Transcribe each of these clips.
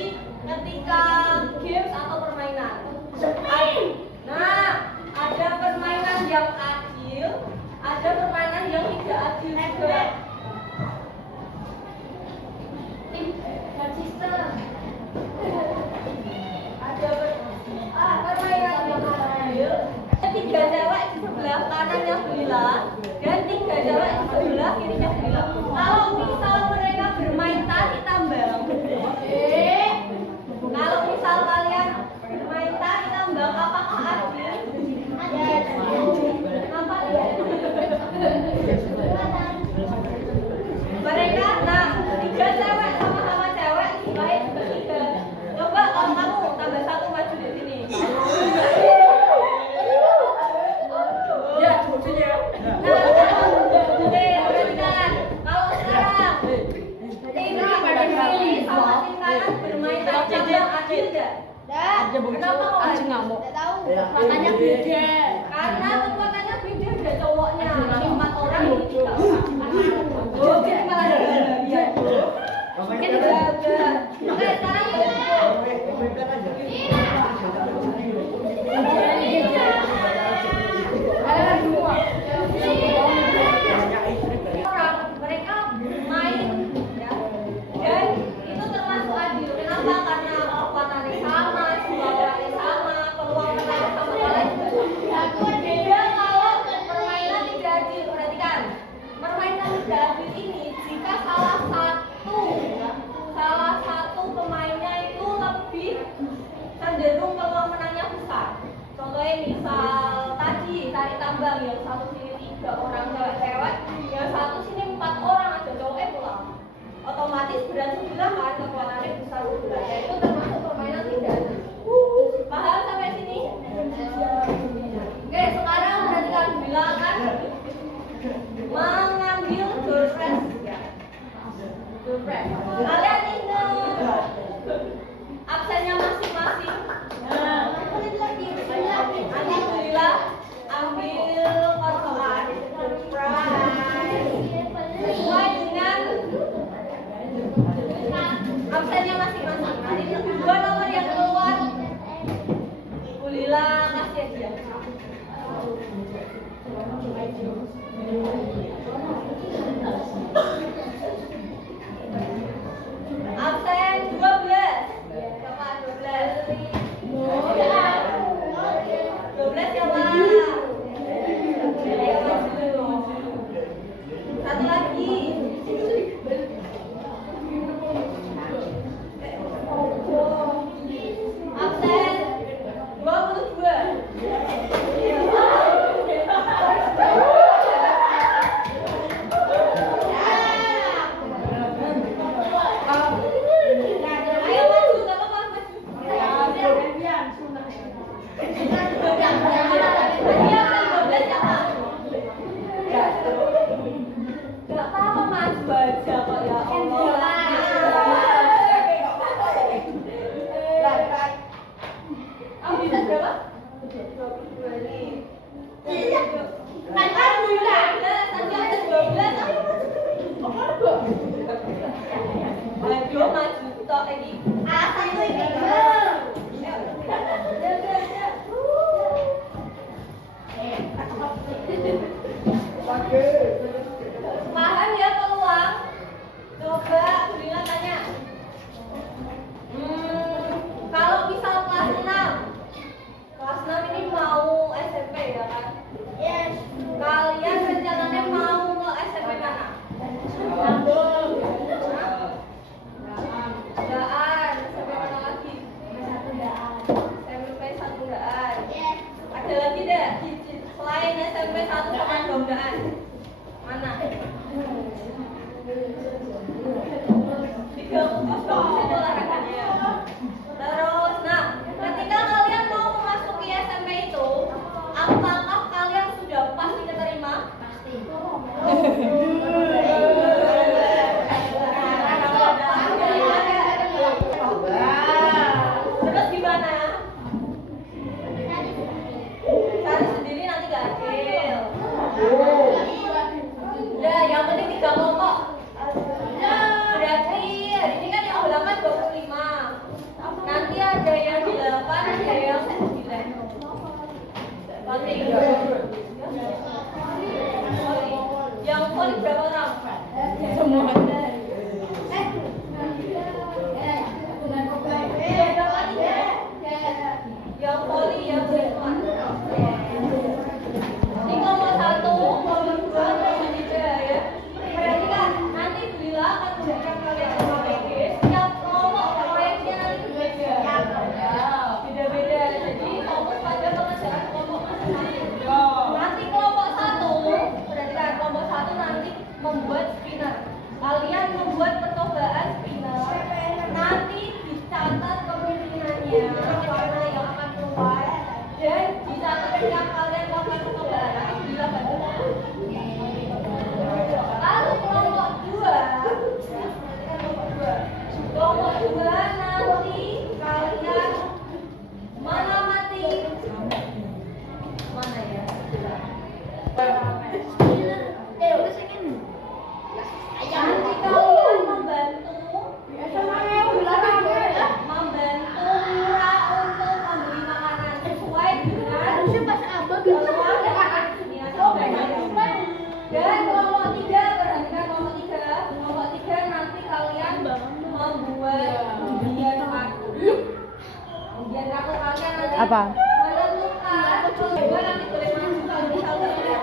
Jadi ketika games atau permainan, nah ada permainan yang adil, ada permainan yang tidak adil juga. Tim dan sistem. Ada permainan yang adil. Tiga cewek di sebelah kanannya Belila dan tiga cewek di sebelah kirinya Belila. Kalau misal mereka bermain tari tambang, kalau misal kalian bermain tari tambang, apakah adil? Apa mereka, nah tiga cewek sama-sama cewek baik bertiga. Coba kalau kamu tambah satu maju di sini. Bermain tambang adil enggak? Ada kenapa kok anjing ngamuk? Enggak tahu. Kekuatannya beda. Karena kekuatannya beda, ada cowoknya. Ini 4 orang ini tidak usah. Oh, jadi malah ada iya. Mungkin enggak. Oke, sekarang orang mereka main ya. Dan itu termasuk adil. Kenapa? Karena kekuatannya sama, suaranya sama, peluang menang sama kalian juga sama. Beda kalau permainan tidak adil. Perhatikan, permainan tidak adil ini jika salah satu pemainnya itu lebih cenderung peluang menangnya besar. Contohnya misal tadi tarik tambang yang satu sini 3 orang cewek, yang satu sini 4 orang ada cowoknya pulang. Otomatis berat sebelah kan kekuatannya besar sebelah. Ya, itu termasuk permainan tidak adil. Paham sampai sini? Oke, sekarang perhatikan Bila akan mengambil door prize. Door prize. Kalian ingat absennya masing-masing. Alhamdulillah ambil kotoran door prize sesuai dengan absennya masing-masing. Nanti 2 nomor yang keluar Lila kasih aja. Absen 12. Siapa 12? 12 siapa? Ayo maju. Satu lagi. Absen 22. Ayo maju, gak apa-apa maju. Tadi absen 12 siapa? Gak apa-apa maju aja kok ya Allah. Kamu bisa berapa? 22 nih. Alhamdulillah. Tadi ada 12. Ayo maju tok ini. Satu ini. Paham ya peluang? Coba Lila tanya. Kalau misal kelas 6 ini mau SMP ya kan? Yes. Kalian rencananya mau ke SMP mana? Daan, SMP mana lagi? SMP 1 Daan. Yes. Ada lagi deh? Selain SMP 1 sama Daan. Mana? 3 khusus dong itu olahraganya. Terus, nah, ketika kalian mau memasuki SMP itu, apakah kalian sudah pasti keterima? Pasti. Terus gimana? Cari sendiri nanti gak adil. voli berapa orang? Semua. Berapa tiga? Yang voli yang berapa? Ini kelompok 1, kelompok 2, kelompok 3 ya. Berarti kan nanti bila akan memberikan kalian PPG, setiap kelompok proyeknya nanti beda-beda. Jadi fokus pada pengerjaan kelompok masing-masing. Nanti kelompok 1, berarti kan kelompok 1 nanti membuat spinner. Kalian membuat percobaan spinner. Nanti dicatat kemungkinannya warna yang akan keluar dan dicatat setiap kalian melakukan percobaan. Nanti bila bagus. Lalu kelompok 2, kelompok 2 nanti kalian mengamati mana ya? Nanti kalian membantu Mira untuk membeli makanan sesuai dengan dan kelompok 3, perhatikan kelompok 3. Kelompok 3 nanti kalian membuat undian kartu. Undian kartu kalian nanti Apa? menentukan coba nanti boleh maju kalau misal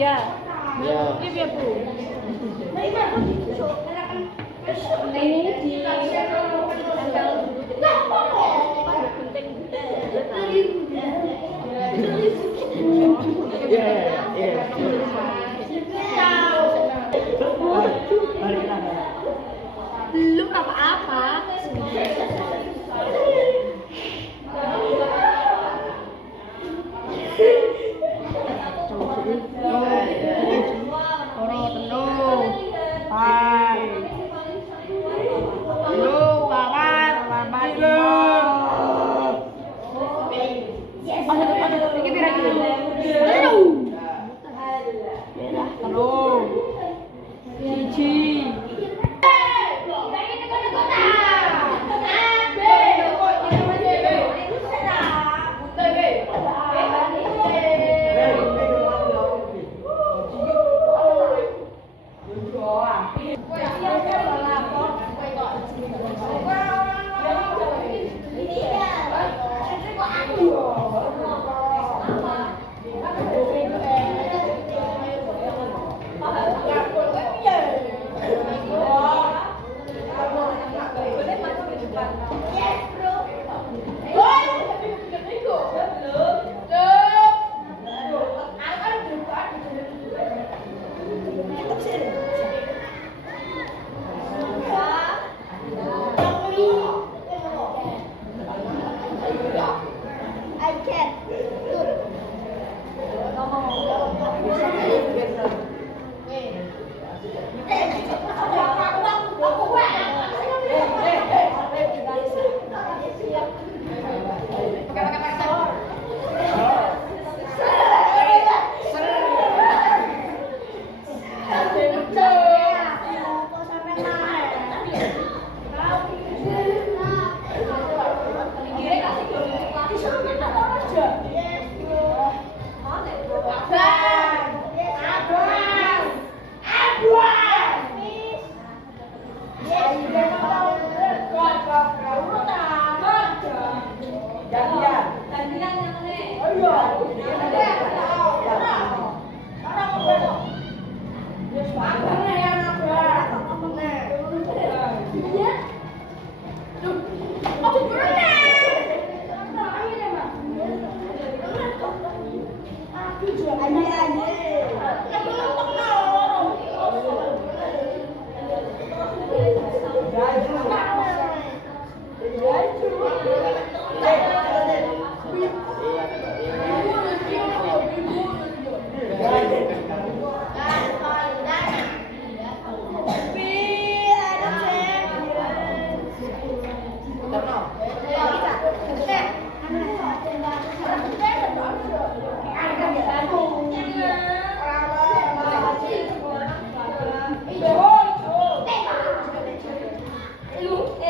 Ya. Ya. Ini ya, Bu. Ini di Iya, iya. belum apa-apa. Orang tenung. Hai.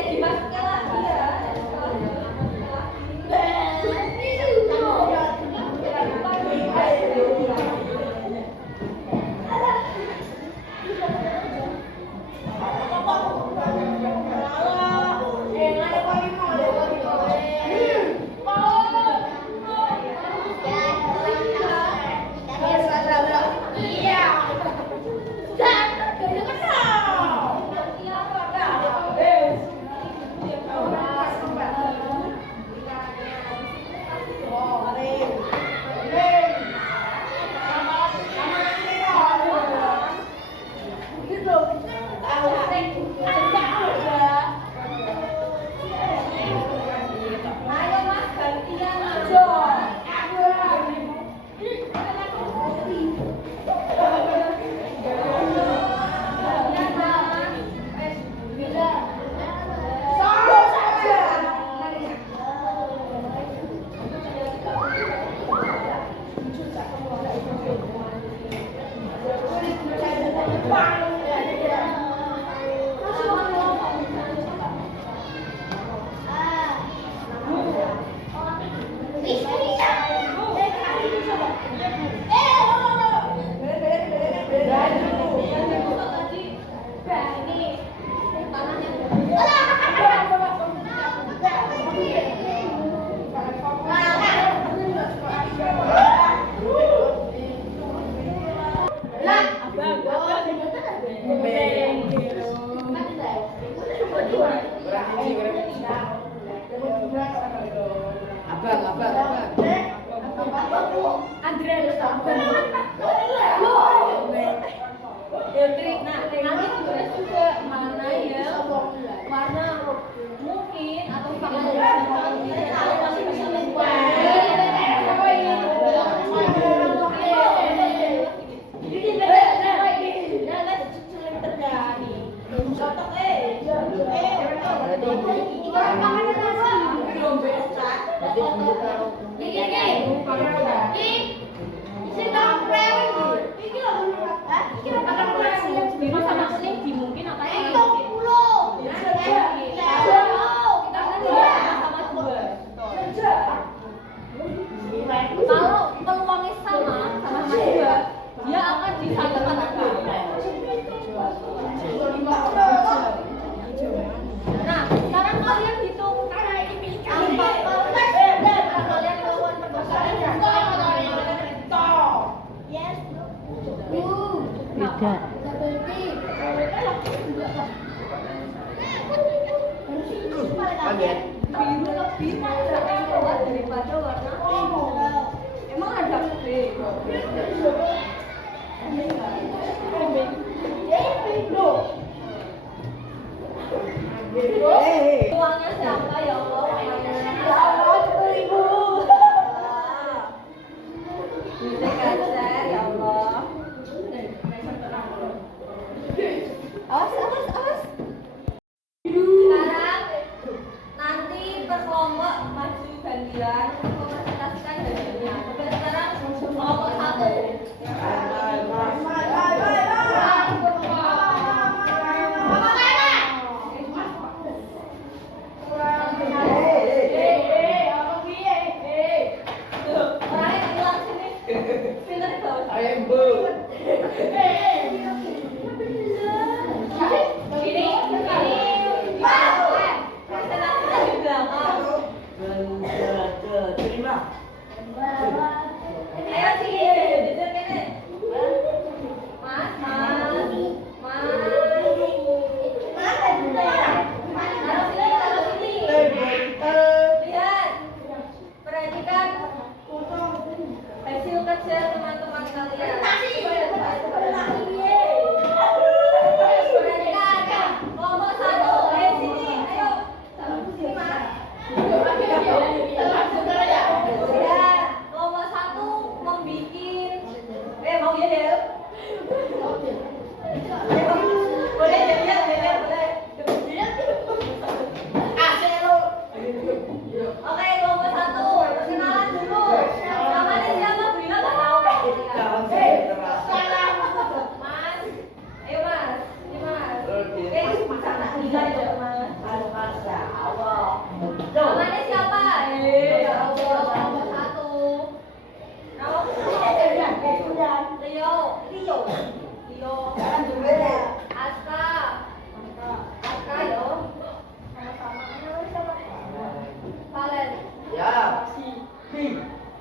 Dimasukin lagi ya. Nanti tulis juga mana yang warna mungkin atau masih bisa biru sama kuning dimungkin apa ya? Sama dua. Kalau peluangnya sama dua, dia akan disatukan dua. Nah, sekarang kalian hitung kalian melakukan perkosaan Beda. biru lebih kuat daripada warna pink. Emang ada B. Uangnya siapa ya Allah? Ya Allah, 10.000. Bisa kacer ya Allah. Awas. Sekarang nanti berkelompok maju gantian untuk mempresentasikan hasilnya. Oke, sekarang kelompok 1. Orangnya hilang sini. Pinternya bawa. Presentasinya di belakang. Ayo sini, jujur kene. Mas, taruh sini. Lihat, perhatikan hasil kerja teman-teman kalian. Perhatikan, kelompok 1, sini, ayo. Sini, Mas. Ya, kelompok 1 membikin. Mau ya, Del? Boleh, Del, boleh. Oke, kelompok 1, perkenalan dulu. Namanya siapa? Bila nggak tahu. Mas, ayo Mas, ini Mas. Masa tak Bila ya Mas? Namanya siapa? Ya Allah, kelompok 1. Leo. Aska yo. Sama-sama. Namanya siapa? Valen.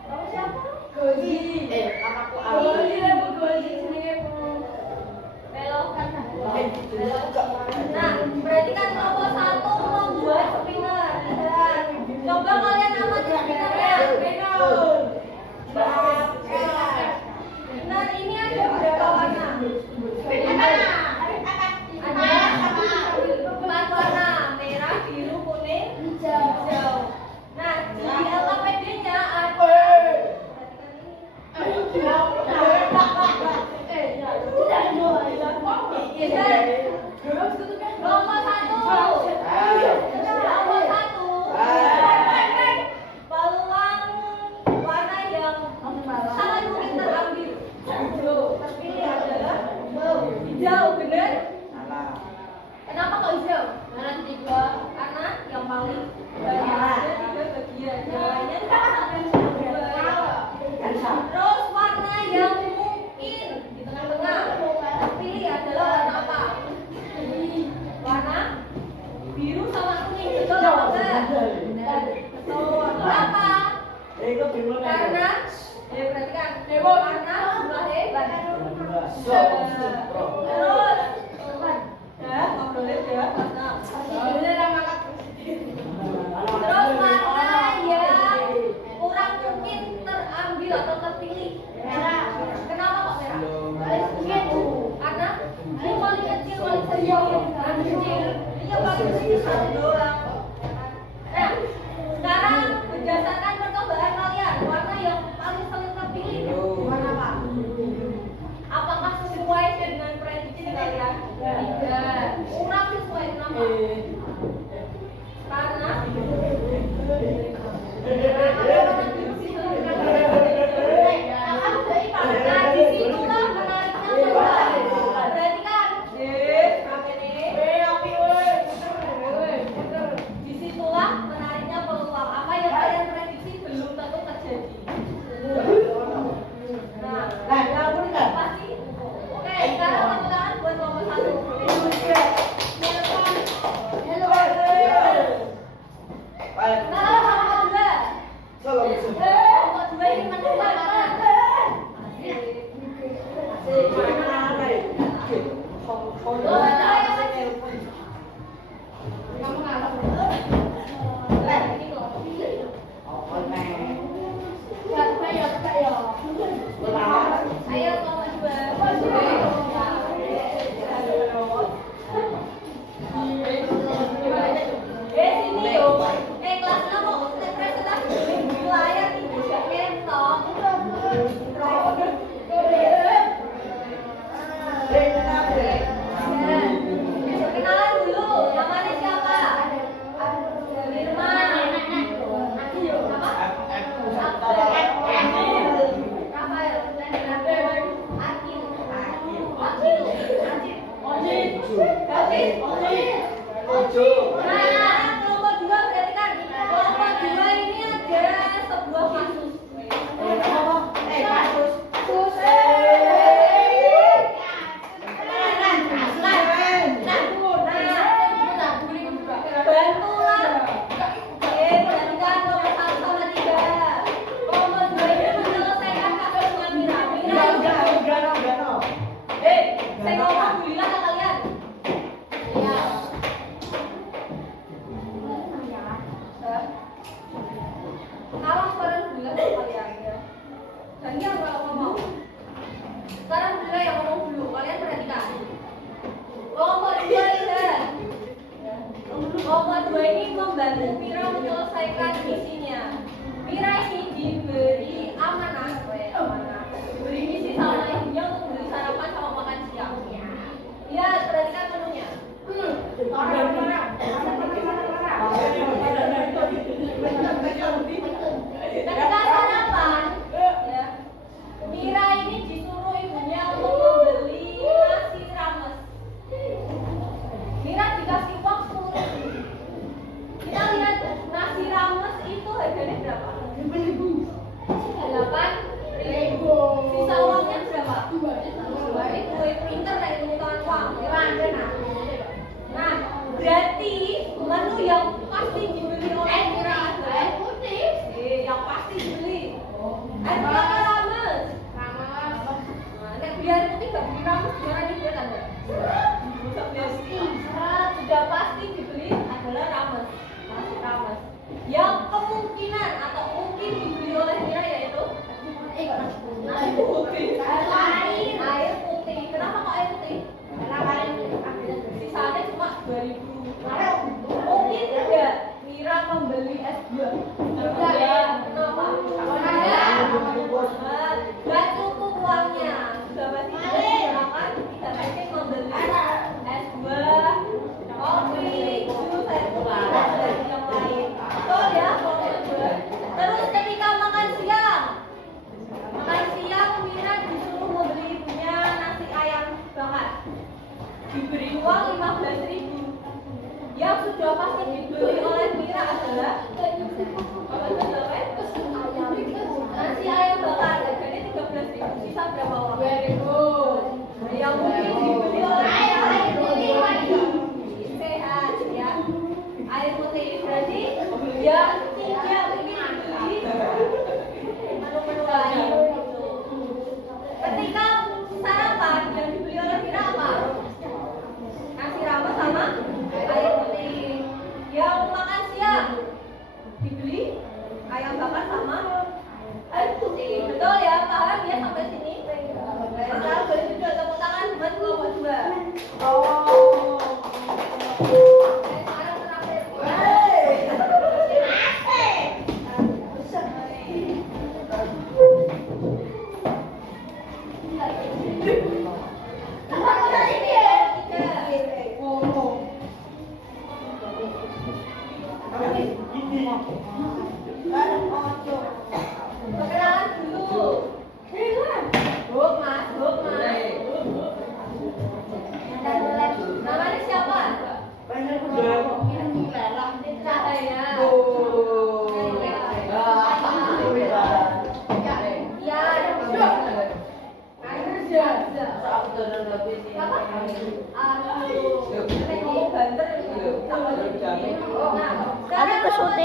Kamu siapa? Gozi. Gozi sendiri Belo. Nah, berarti kan kelompok 1 membuat spinner. Coba kalian amati spinnernya. Spinner ini ada berapa warna? Ada 4 warna, merah, biru, kuning, hijau. Nah, di LKPD-nya ada. Kelompok 1. Peluang warna yang sangat mungkin terambil. Terpilih adalah hijau, benar? Kenapa kok hijau? Karena yang paling banyak ada 3 bagian. Yang lainnya terus warna yang mungkin di tengah-tengah terpilih adalah warna apa? Warna biru sama kuning, betul apa enggak? Betul. Kenapa? Karena perhatikan warna jumlahnya terus ya ngobrolin ya terus warna yang kurang mungkin terambil atau terpilih. Kenapa kok merah? Karena ini paling kecil, paling kecil. Iya paling kecil satu doang. Nah, sekarang berdasarkan percobaan kalian, warna yang paling sering terpilih warna apa? Apakah sesuai dengan prediksi kalian? Tidak. Kurang sesuai, kenapa? Karena nah, disitulah menariknya perhatikan. Rame nih.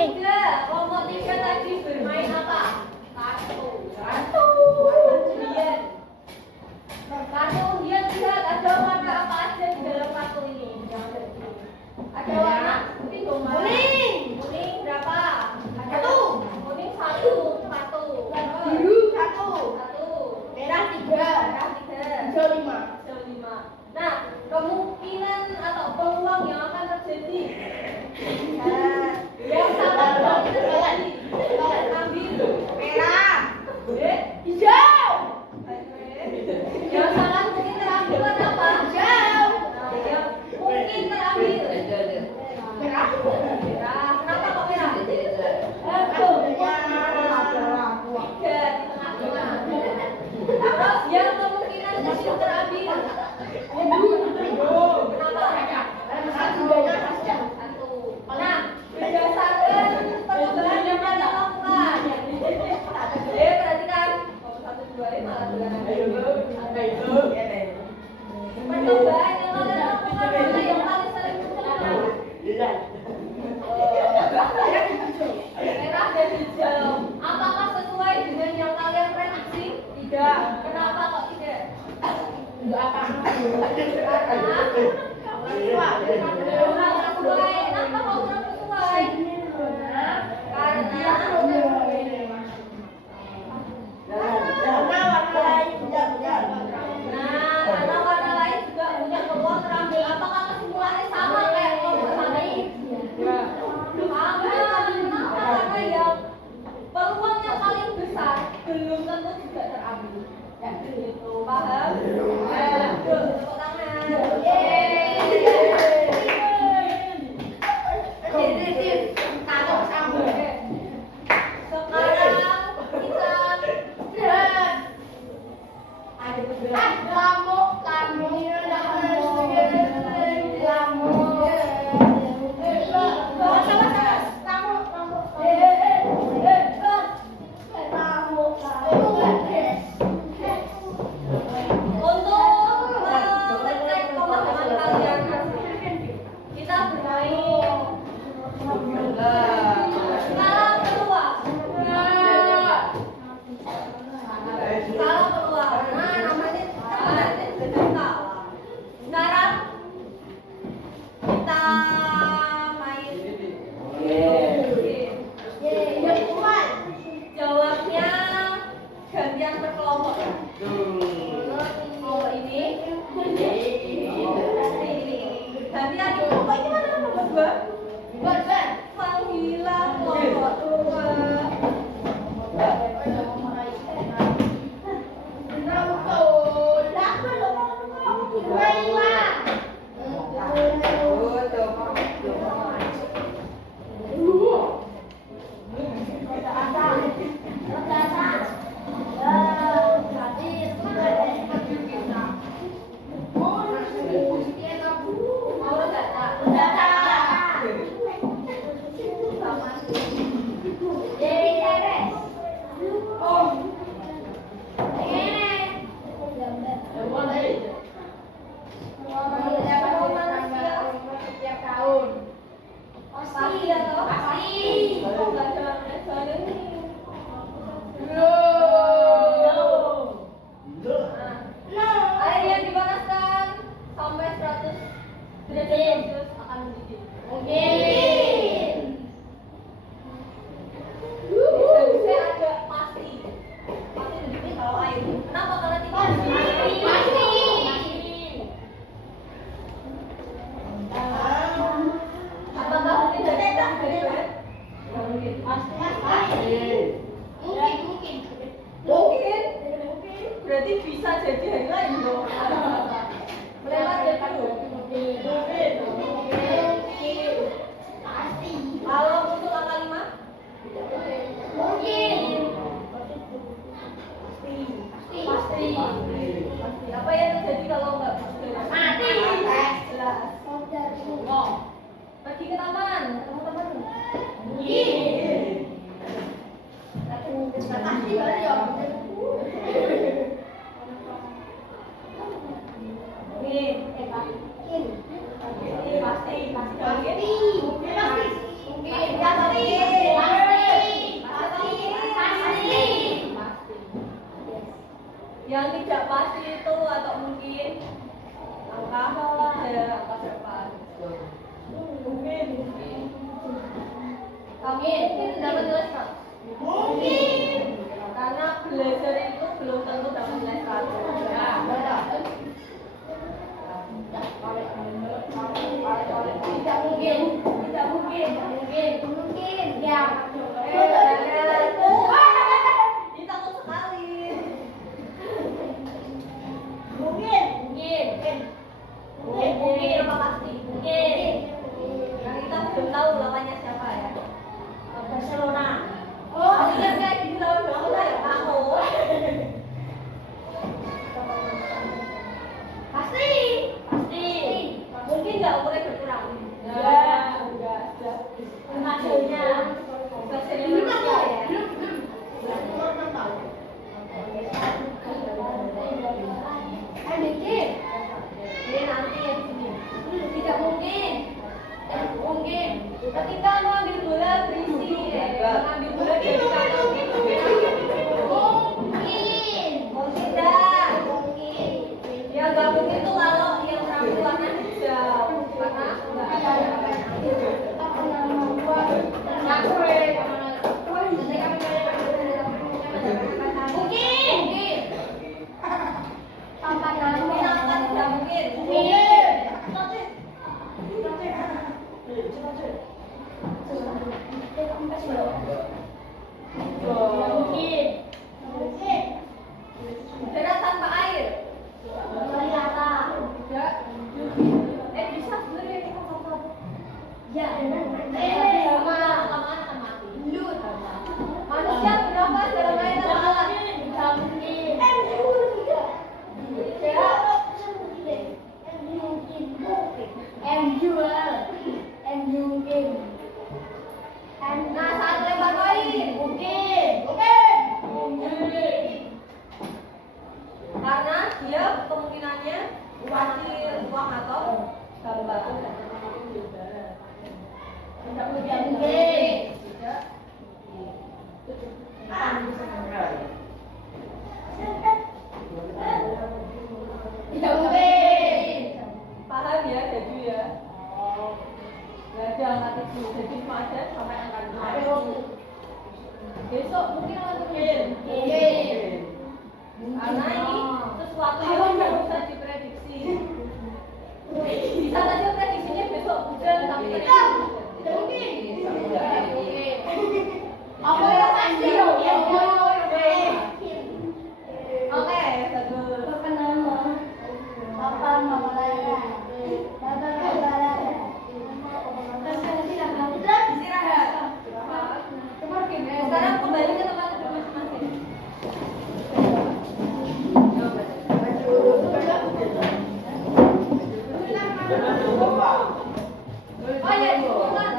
tiga, kelompok tiga tadi bermain apa? Kartu. Undian. Kartu undian, lihat ada warna apa aja di dalam kartu ini? Ada warna kuning. Kuning berapa? Satu. Kuning satu. Biru 1. Satu. Merah 3. Merah tiga. Hijau 5. Hijau lima. Nah, kemungkinan atau peluang yang akan terjadi. Nah, yang sangat mungkin terjadi. Ambil Merah. hijau. Hijau. Yang sangat mungkin terambil apa? Hijau. Nah, yang mungkin terambil. Merah. Merah. Kenapa kok merah? Tiga di tengah-tengah. Terus yang kemungkinan kecil terambil. Kenapa? Satu. Nah, berdasarkan perkembangan yang kalian lakukan. Perhatikan. Satu, dua, malah dua. Perkembangan yang kalian lakukan mana yang paling sering berkembang? Merah dan hijau. Apakah sesuai dengan yang kalian prediksi? Tidak. Kenapa kok tidak? Enggak apa-apa. Karena kurang sesuai. Kenapa kok kurang sesuai? Karena warna lain juga punya peluang terambil. Apakah kesimpulannya sama kayak kelompok tadi? Sama. Kenapa? Karena yang peluang yang paling besar belum tentu juga terambil. Gitu, paham? Yuk, tepuk tangan. Jawabnya gantian berkelompok ya. Kelompok ini. Gantian kelompok ini mana nomor 2? Panggilan kelompok 2. Pasti ya toh? Pasti. Kok nggak jalan ini? Air yang dipanaskan sampai 100 derajat Celcius akan mendidih. Mungkin. Saya ada pasti mendidih kalau air. Kenapa? Karena tidak Pasti. Apakah mungkin dari barat? Mungkin. Mungkin. Berarti bisa jadi hari lain dong. Melewat dari Kalau untuk angka 5? Pasti. Apa yang terjadi kalau nggak Mati. Jelas. Pergi ke taman, teman-teman. Nih, pasti. Pasti. yang tidak pasti itu atau mungkin angka tiga. Mungkin dapat nilai 100. Mungkin. Karena belajar itu belum tentu dapat nilai 100. Ya. Tidak mungkin. Tidak mungkin. Mungkin. Ya. Ini takut sekali. Mungkin. Mungkin apa pasti? Mungkin. Yang kita belum tahu lawannya siapa ya. Barcelona. Pasti kan kayak gitu lawan Barcelona ya aku. Pasti. Mungkin nggak boleh berkurang. Enggak. Hasilnya Indonesia ya. Ini nanti yang sini. Tidak mungkin. Mungkin. Ketika mengambil bola berisi, mengambil bola dari kantong itu. Mungkin dah. Ya nggak mungkin tuh kalau yang rambut warna hijau, karena nggak ada yang darat tanpa air. Bisa sebenarnya kita satu-satu. Lama-lama akan mati. Manusia berapa dalam air tanpa alat? Nah, saat lempar koin. Karena dia kemungkinannya wasil uang atau gambar. Paham ya, jadi ya. Nggak ada angka 7, jadi cuma ada sampai angka 5. Besok mungkin mungkin. Karena ini sesuatu yang tidak bisa diprediksi. Bisa saja prediksinya besok hujan, tapi tidak mungkin. Apa yang pasti? Oke, bagus. Istirahat. Sekarang kembali ke tempat duduk masing-masing. Oh ya, istirahat.